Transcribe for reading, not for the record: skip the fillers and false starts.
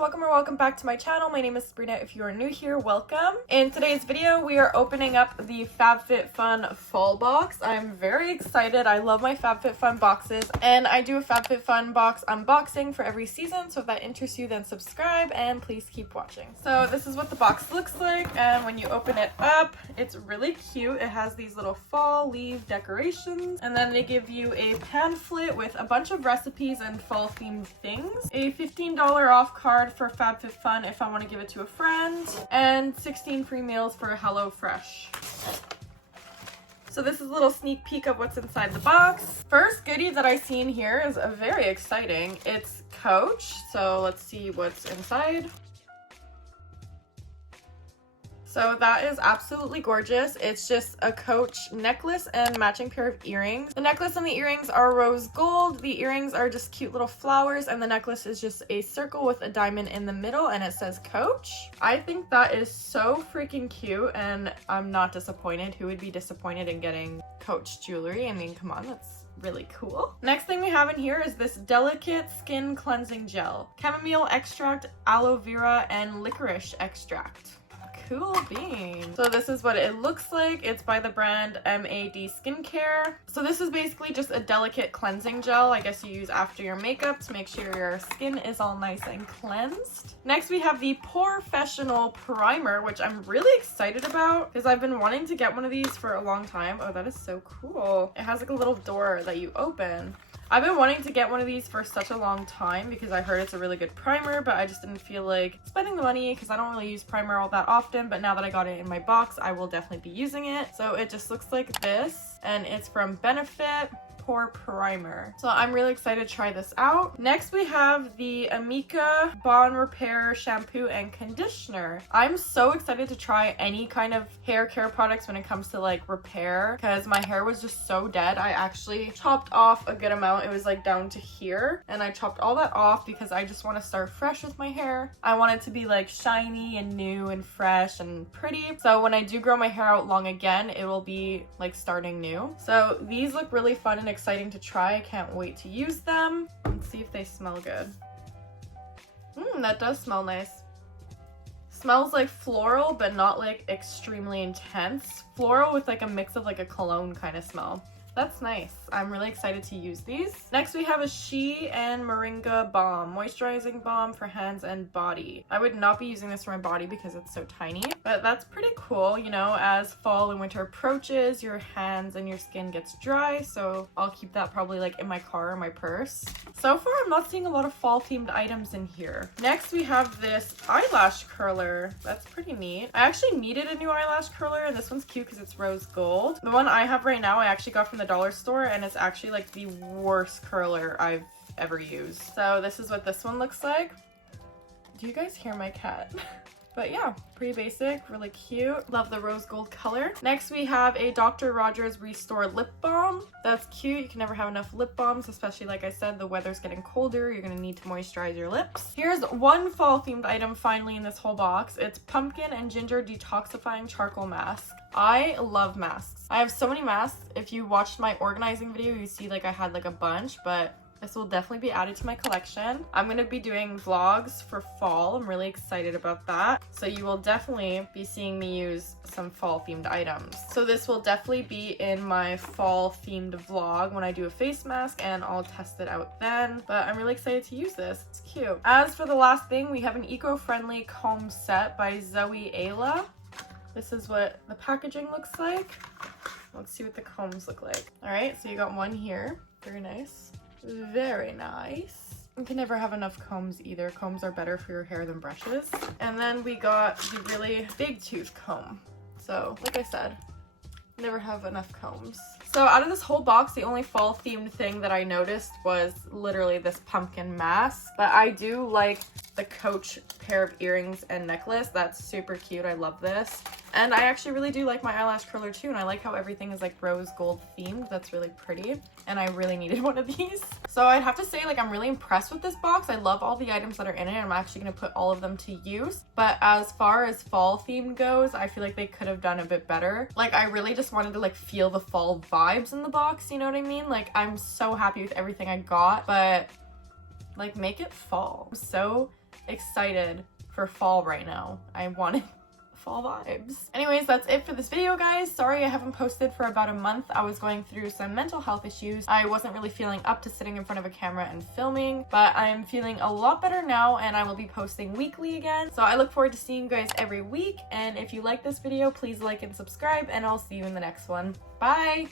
welcome or welcome back to my channel. My name is Sabrina. If you are new here, welcome. In today's video, we are opening up the Fabfitfun fall box. I'm very excited. I love my Fabfitfun boxes, and I do a Fabfitfun box unboxing for every season, so if that interests you, then subscribe and please keep watching. So this is what the box looks like, and when you open it up, it's really cute. It has these little fall leaf decorations, and then they give you a pamphlet with a bunch of recipes and fall themed things, a $15 off card for Fabfitfun if I want to give it to a friend, and 16 free meals for HelloFresh. So this is a little sneak peek of what's inside the box. First goodie that I seen here is very exciting. It's Coach. So let's see what's inside. So that is absolutely gorgeous. It's just a Coach necklace and matching pair of earrings. The necklace and the earrings are rose gold. The earrings are just cute little flowers, and the necklace is just a circle with a diamond in the middle, and it says Coach. I think that is so freaking cute, and I'm not disappointed. Who would be disappointed in getting Coach jewelry? I mean, come on, that's really cool. Next thing we have in here is this delicate skin cleansing gel. Chamomile extract, aloe vera, and licorice extract. Cool beans. So this is what it looks like. It's by the brand MAD Skincare. So this is basically just a delicate cleansing gel, I guess you use after your makeup to make sure your skin is all nice and cleansed. Next we have the Professional Primer, which I'm really excited about because I've been wanting to get one of these for a long time. Oh, that is so cool. It has like a little door that you open. I've been wanting to get one of these for such a long time because I heard it's a really good primer, but I just didn't feel like spending the money because I don't really use primer all that often, but now that I got it in my box, I will definitely be using it. So it just looks like this, and it's from Benefit Pore Primer. So I'm really excited to try this out. Next we have the Amika Bond Repair Shampoo and Conditioner. I'm so excited to try any kind of hair care products when it comes to like repair, because my hair was just so dead. I actually chopped off a good amount. It was like down to here, and I chopped all that off because I just want to start fresh with my hair. I want it to be like shiny and new and fresh and pretty. So when I do grow my hair out long again, it will be like starting new. So these look really fun and exciting to try. I can't wait to use them. Let's see if they smell good. That does smell nice. Smells like floral, but not like extremely intense. Floral with like a mix of like a cologne kind of smell. That's nice. I'm really excited to use these. Next we have a She and Moringa Balm, moisturizing balm for hands and body. I would not be using this for my body because it's so tiny, but that's pretty cool. You know, as fall and winter approaches, your hands and your skin gets dry, so I'll keep that probably like in my car or my purse. So far, I'm not seeing a lot of fall themed items in here. Next, we have this eyelash curler. That's pretty neat. I actually needed a new eyelash curler, and this one's cute because it's rose gold. The one I have right now, I actually got from the dollar store, and it's actually like the worst curler I've ever used. So this is what this one looks like. Do you guys hear my cat? But yeah, pretty basic, really cute. Love the rose gold color. Next we have a Dr. Rogers Restore Lip Balm. That's cute. You can never have enough lip balms, especially like I said, the weather's getting colder. You're gonna need to moisturize your lips. Here's one fall themed item finally in this whole box. It's Pumpkin and Ginger Detoxifying Charcoal Mask. I love masks. I have so many masks. If you watched my organizing video, you see like I had like a bunch, but this will definitely be added to my collection. I'm going to be doing vlogs for fall. I'm really excited about that. So you will definitely be seeing me use some fall themed items. So this will definitely be in my fall themed vlog when I do a face mask, and I'll test it out then. But I'm really excited to use this. It's cute. As for the last thing, we have an eco-friendly comb set by Zoe Ayla. This is what the packaging looks like. Let's see what the combs look like. All right, so you got one here. Very nice. Very nice. You can never have enough combs either. Combs are better for your hair than brushes. And then we got the really big tooth comb. So like I said, never have enough combs. So out of this whole box, the only fall themed thing that I noticed was literally this pumpkin mask. But I do like the Coach pair of earrings and necklace. That's super cute. I love this. And I actually really do like my eyelash curler too, and I like how everything is like rose gold themed. That's really pretty, and I really needed one of these. So I'd have to say, like, I'm really impressed with this box. I love all the items that are in it. I'm actually going to put all of them to use. But as far as fall theme goes, I feel like they could have done a bit better. Like, I really just wanted to like feel the fall vibes in the box, you know what I mean? Like, I'm so happy with everything I got, but like, make it fall. I'm so excited for fall right now. I wanted fall vibes. Anyways, that's it for this video, guys. Sorry I haven't posted for about a month. I was going through some mental health issues. I wasn't really feeling up to sitting in front of a camera and filming, but I'm feeling a lot better now, and I will be posting weekly again. So I look forward to seeing you guys every week, and if you like this video, please like and subscribe, and I'll see you in the next one. Bye!